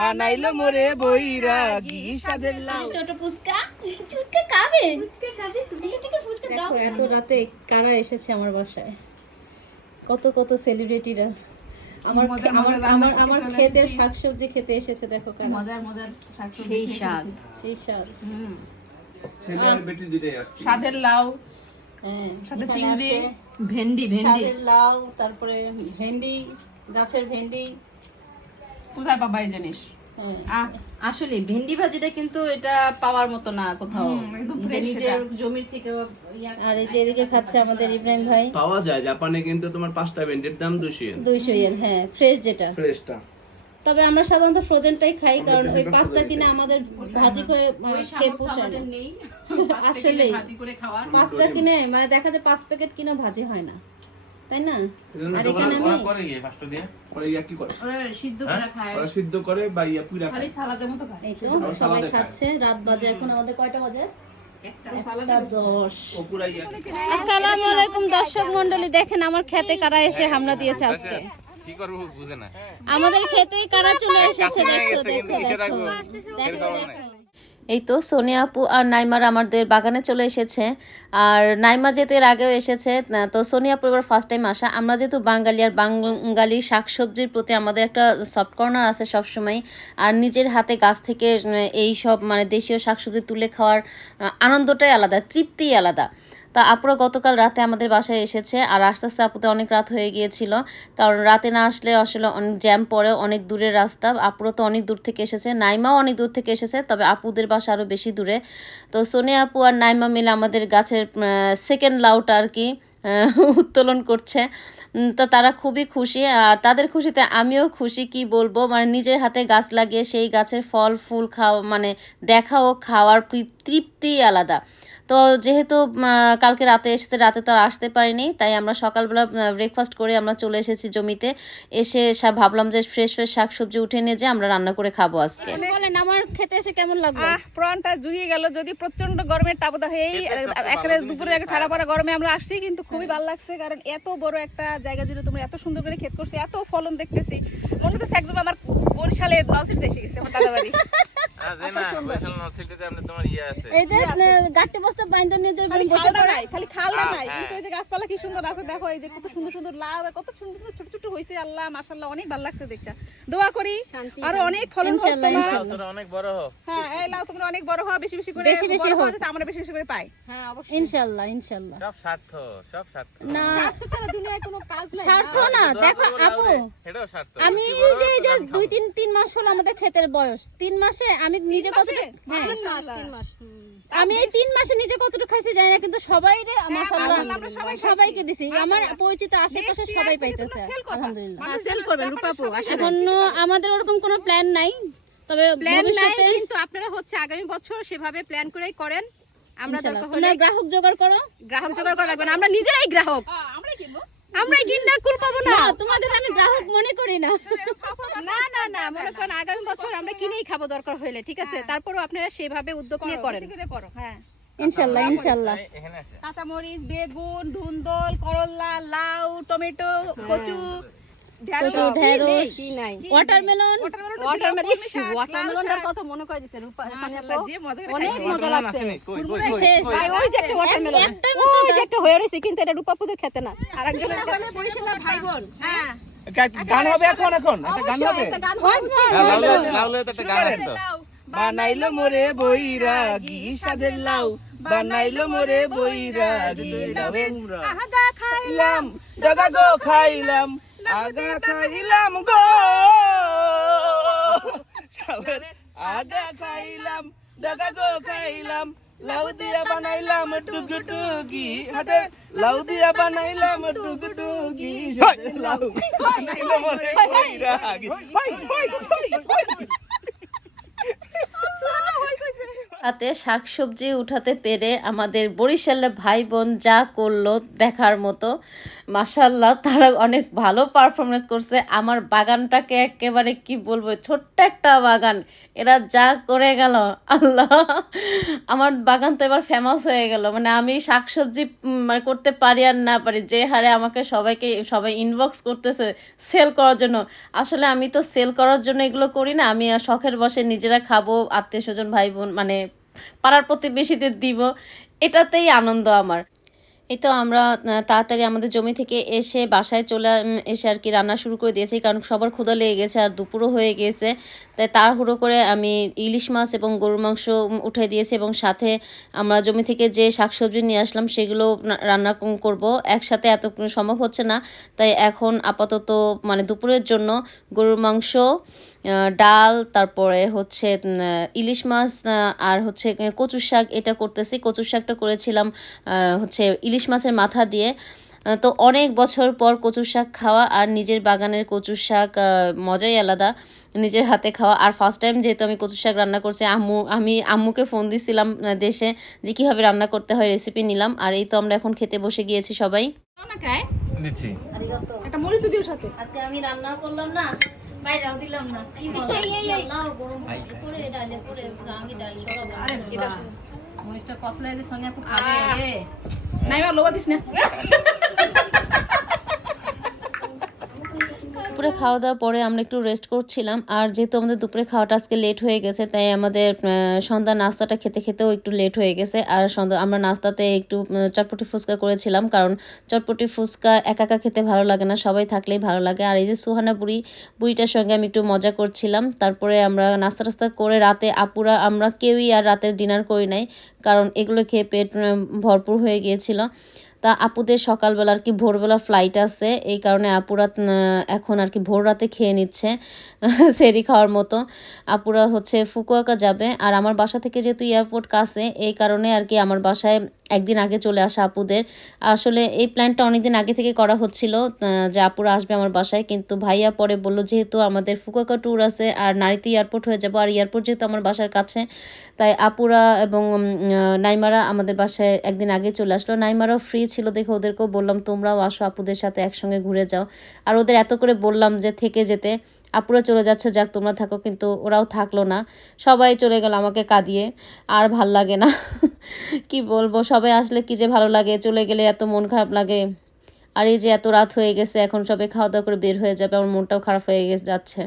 বানাইলো মোরে বৈরাগী সাদের লাউ। ছোট ফুচকা ফুচকা খাবে? ফুচকা খাবে তুমি। থেকে ফুচকা দাও। এত রাতে কারা এসেছে আমার বাসায়? কত কত সেলিব্রিটিরা আমার আমার আমার আমার ক্ষেতের শাকসবজি খেতে এসেছে দেখো কারা। মজার মজার শাকসবজি সেই স্বাদ সেই স্বাদ। হুম। ছেলে আর বেটি দুটাই আসছে। সাদের লাউ হ্যাঁ সাথে চিংড়ি, ভেন্ডি ভেন্ডি। সাদের লাউ তারপরে ভেন্ডি গাছের ভেন্ডি কোথায় পাবা এই জিনিস আসলে ভেন্ডি ভাজিটা কিন্তু এটা পাওয়ার মতো না কোথাও। নিজের জমির থেকে আর এই যে এদিকে খাচ্ছে আমাদের ইব্রাহিম ভাই। পাওয়া যায় জাপানে কিন্তু তোমার পাঁচটা ভেন্ডির দাম দুশো ইয়েন ইয়েন হ্যাঁ ফ্রেশ যেটা। ফ্রেশটা তবে আমরা সাধারণত ফ্রোজেনটাই খাই কারণ ওই পাঁচটা কিনে আমাদের ভাজি করে খেয়ে পোষায়। আসলে ভাজি করে খাওয়ার। পাঁচটা কিনে মানে দেখা যায় পাঁচ প্যাকেট কিনে ভাজি হয় না। তাই না? আর এখানে আমি করে গিয়ে পাঁচটা দিয়ে। ওরা ইয়া কি করে? ওরা সিদ্ধ করে খায়। ওরা সিদ্ধ করে বা ইয়া পুরা খালি সালাদের মতো খায়। এই তো সবাই খাচ্ছে। রাত বাজে। এখন আমাদের কয়টা বাজে? আসসালামু আলাইকুম দর্শক মন্ডলী দেখেন আমার খেতে কারা এসে হামলা দিয়েছে আজকে। কি করব বুঝে না। আমাদের খেতেই কারা চলে এসেছে দেখো দেখো দেখো রাখব? দেখো খবর দেখো এই তো সোনিয়া আপু আর নাইমার আমাদের বাগানে চলে এসেছে। আর নাইমা যেহেতু এর আগেও এসেছে তো সোনিয়া আপু এবার ফার্স্ট টাইম আসা। আমরা যেহেতু বাঙালি আর বাঙালি শাকসবজির প্রতি আমাদের একটা সফট কর্নার আছে সবসময়, আর নিজের হাতে গাছ থেকে এই সব মানে দেশীয় শাকসবজি তুলে খাওয়ার আনন্দটাই আলাদা, তৃপ্তিই আলাদা। তা আপুরা গতকাল রাতে আমাদের বাসায় এসেছে, আর আস্তে আস্তে আপুতে অনেক রাত হয়ে গিয়েছিল। কারণ রাতে না আসলে আসলে অনেক জ্যাম পড়ে অনেক দূরের রাস্তা। আপুরা তো অনেক দূর থেকে এসেছে, নাইমাও অনেক দূর থেকে এসেছে, তবে আপুদের বাসা আরও বেশি দূরে। তো সোনিয়া আপু আর নাইমা মিলে আমাদের গাছের সেকেন্ড লাউটা আর কি উত্তোলন করছে। তো তারা খুবই খুশি, আর তাদের খুশিতে আমিও খুশি, কি বলব? মানে নিজের হাতে গাছ লাগিয়ে সেই গাছের ফল, ফুল খাওয়া মানে দেখাও, খাওয়ার তৃপ- তৃপ্তিই আলাদা। তো যেহেতু কালকে রাতে এসেছে রাতে তো আর আসতে পারিনি তাই আমরা সকালবেলা ব্রেকফাস্ট করে আমরা চলে এসেছি জমিতে। এসে ভাবলাম যে ফ্রেশ ফ্রেশ শাকসবজি উঠে নিয়ে যে আমরা রান্না করে খাব আজকে। বলেন আমার খেতে এসে কেমন লাগল? আহ প্রাণটা জুড়িয়ে গেল যদি প্রচণ্ড গরমের তাপদাহ এই একেবারে দুপুরে একটা ঠাড়া পড়া গরমে আমরা আসছি কিন্তু খুবই ভালো লাগছে কারণ এত বড় একটা জায়গা জুড়ে তোমরা এত সুন্দর করে ক্ষেত করছি এত ফলন দেখতেছি। মনে হচ্ছে একদম আমার বরিশালের নলসিট এসে গেছে আমার দাদা বাড়ি যে না বৈশাল নলসিটিতে আপনি তোমার আছে। এই যে গাট্টি বস্তা বাইন্দা নিয়ে যে খালি নাই খালি খালটা নাই। কিন্তু এই যে গাছপালা কি সুন্দর আছে দেখো এই যে কত সুন্দর সুন্দর লাভ আর কত সুন্দর সুন্দর ছোট ছোট হয়েছে আল্লাহ মাশাআল্লাহ অনেক ভালো লাগছে দেখতে। দোয়া করি আরও অনেক ফলন ইনশাআল্লাহ, তোমার। অনেক বড় হো হ্যাঁ এই লাউ তোমরা অনেক বড় হওয়া বেশি বেশি করে বেশি বেশি বড় যাতে আমরা বেশি বেশি করে পাই। ইনশাল্লাহ ইনশাল্লাহ সব স্বার্থ সব স্বার্থ। না। দুনিয়ায় কোনো কাজ স্বার্থ না দেখো আপু। এটাও স্বার্থ। আমি যে যে দুই তিন তিন মাস হলো আমাদের ক্ষেতের বয়স। তিন মাসে আমি নিজে কতটুকু হ্যাঁ। আমি এই তিন মাসে নিজে কতটুকু খাইছি জানি না কিন্তু সবাই রে মাশাআল্লাহ সবাইকে দিছি। আমার পরিচিত আশেপাশে সবাই পাইতেছে আলহামদুলিল্লাহ। সেল করবেন রূপাপু এখনও আমাদের ওরকম কোনো প্ল্যান নাই তবে প্ল্যান নাই ভবিষ্যতে কিন্তু আপনারা হচ্ছে আগামী বছর সেভাবে প্ল্যান করেই করেন। আমরা ইনশাআল্লাহ। দরকার হলে গ্রাহক জোগাড় করো। গ্রাহক জোগাড় করা লাগবে না। আমরা নিজেরাই গ্রাহক। আমরাই কিনবো। আমরাই গিন্ডা কুল পাবো না। না তোমাদের আমি গ্রাহক মনে করি না। না না না মনে করেন আগামী বছর আমরা কিনেই খাব দরকার হলে ঠিক আছে? তারপরও আপনারা সেভাবে উদ্যোগ নিয়ে করেন। হ্যাঁ। ইনশাল্লাহ ইনশাল্লাহ। কাঁচামরিচ বেগুন ধুন্দল করলা লাউ টমেটো কচু। ওয়াটারমেলন ওয়াটারমেলন ওয়াটারমেলনটার কথা মনে করে দিছেন রূপা সানিয়া আপু। যে মজা করে অনেক মজা লাগছে। আসেনি। কই কই কই শেষ। ওই যে একটা ওয়াটারমেলন ওই যে একটা হয়ে রয়েছে কিন্তু এটা রূপাপুদের খেতে না। ভাই বোন হ্যাঁ। গান হবে এখন এখন। একটা গান হবে। হ্যাঁ লাউলে লাউলে তো একটা গান আছে বানাইলো মোরে বৈরাগী সাদের লাউ। বানাইলো মোরে বৈরাগী খাই খাইলাম। ডগা গো খাইলাম। আগা খাইলাম গো। আগা খাইলাম ডগা গো খাইলাম লাউ দিয়া বানাইলাম টুক টুকি হাতে লাউ দিয়া বানাইলাম টুক টুকি লাউ বানাইলো মোরে বৈরাগী। হই হই হই হই। হাতে শাকসবজি উঠাতে পেরে আমাদের বরিশালে ভাই বোন যা করল দেখার মতো মাসাল্লাহ তারা অনেক ভালো পারফরমেন্স করছে। আমার বাগানটাকে একেবারে কি বলব, ছোট্ট একটা বাগান। এরা যা করে গেল, আল্লাহ। আমার বাগান তো এবার ফেমাস হয়ে গেল। মানে আমি শাকসবজি মানে করতে পারি আর না পারি, যে হারে আমাকে সবাইকে, সবাই ইনবক্স করতেছে সেল করার জন্য। আসলে আমি তো সেল করার জন্য এগুলো করি না, আমি শখের বসে নিজেরা খাব, আত্মীয় স্বজন, ভাই বোন মানে পাড়ার প্রতিবেশীদের দিব। এটাতেই আনন্দ আমার। এই তো আমরা তাড়াতাড়ি আমাদের জমি থেকে এসে বাসায় চলে এসে আর কি রান্না শুরু করে দিয়েছি, কারণ সবার ক্ষুদা লেগে গেছে আর দুপুরও হয়ে গেছে। তাই তাড়াহুড়ো করে আমি ইলিশ মাছ এবং গরুর মাংস উঠাই দিয়েছি এবং সাথে আমরা জমি থেকে যে শাকসবজি নিয়ে আসলাম সেগুলো রান্না করব। একসাথে এত সম্ভব হচ্ছে না। তাই এখন আপাতত মানে দুপুরের জন্য গরুর মাংস ডাল তারপরে হচ্ছে ইলিশ মাছ আর হচ্ছে কচুর শাক এটা করতেছি। কচুর শাকটা করেছিলাম হচ্ছে ইলিশ মাছের মাথা দিয়ে। তো অনেক বছর পর কচুর শাক খাওয়া আর নিজের বাগানের কচুর শাক মজাই আলাদা। নিজের হাতে খাওয়া। আর ফার্স্ট টাইম যেহেতু আমি কচুর শাক রান্না করছি আম্মু আমি আম্মুকে ফোন দিছিলাম দেশে যে কীভাবে রান্না করতে হয় রেসিপি নিলাম। আর এই তো আমরা এখন খেতে বসে গিয়েছি সবাই। খায় দিচ্ছি। একটা মরিচ দিও সাথে। আজকে আমি রান্না করলাম না বাইরেও দিলাম না। কি করে ডালে করে আমি ডাল মরিচটা কসলা যে সোনিয়া আপু খাবে রে নাই বা লোবা দিস না। দুপুরে খাওয়া দাওয়া পরে আমরা একটু রেস্ট করছিলাম। আর যেহেতু আমাদের দুপুরে খাওয়াটা আজকে লেট হয়ে গেছে, তাই আমাদের সন্ধ্যা নাস্তাটা খেতে খেতেও একটু লেট হয়ে গেছে। আর সন্ধ্যা, আমরা নাস্তাতে একটু চটপটি ফুচকা করেছিলাম। কারণ চটপটি ফুচকা একা একা খেতে ভালো লাগে না, সবাই থাকলেই ভালো লাগে। আর এই যে সুহানা বুড়ি, বুড়িটার সঙ্গে আমি একটু মজা করছিলাম। তারপরে আমরা নাস্তা টাস্তা করে রাতে আপুরা, আমরা কেউই আর রাতের ডিনার করি নাই। কারণ এগুলো খেয়ে পেট ভরপুর হয়ে গিয়েছিল। তা আপুদের সকালবেলা আর কি ভোরবেলা ফ্লাইট আছে? এই কারণে আপুরা এখন আর কি ভোর রাতে খেয়ে নিচ্ছে, সেরি খাওয়ার মতো। আপুরা হচ্ছে ফুকুয়াকা যাবে। আর আমার বাসা থেকে যেহেতু এয়ারপোর্ট কাছে, এই কারণে আর কি আমার বাসায় একদিন আগে চলে আসা আপুদের। আসলে এই প্ল্যানটা অনেকদিন আগে থেকে করা হচ্ছিল যে আপুরা আসবে আমার বাসায়। কিন্তু ভাইয়া পরে বলল, যেহেতু আমাদের ফুকাকা ট্যুর আছে, আর নারীতে এয়ারপোর্ট হয়ে যাব, আর এয়ারপোর্ট যেহেতু আমার বাসার কাছে, তাই আপুরা এবং নাইমারা আমাদের বাসায় একদিন আগে চলে আসলো। নাইমারাও ফ্রি ছিল দেখে ওদেরকেও বললাম, তোমরাও আসো, আপুদের সাথে একসঙ্গে ঘুরে যাও। আর ওদের এত করে বললাম যে, থেকে যেতে। আপুরা চলে যাচ্ছে, যাক তোমরা থাকো, কিন্তু ওরাও থাকল না। সবাই চলে গেল আমাকে কাঁদিয়ে, আর ভালো লাগে না। কি বলব, সবাই আসলে কি যে ভালো লাগে, চলে গেলে এত মন খারাপ লাগে। আর এই যে এত রাত হয়ে গেছে, এখন সবাই খাওয়া দাওয়া করে বের হয়ে যাবে, আমার মনটাও খারাপ হয়ে গেছে, যাচ্ছে।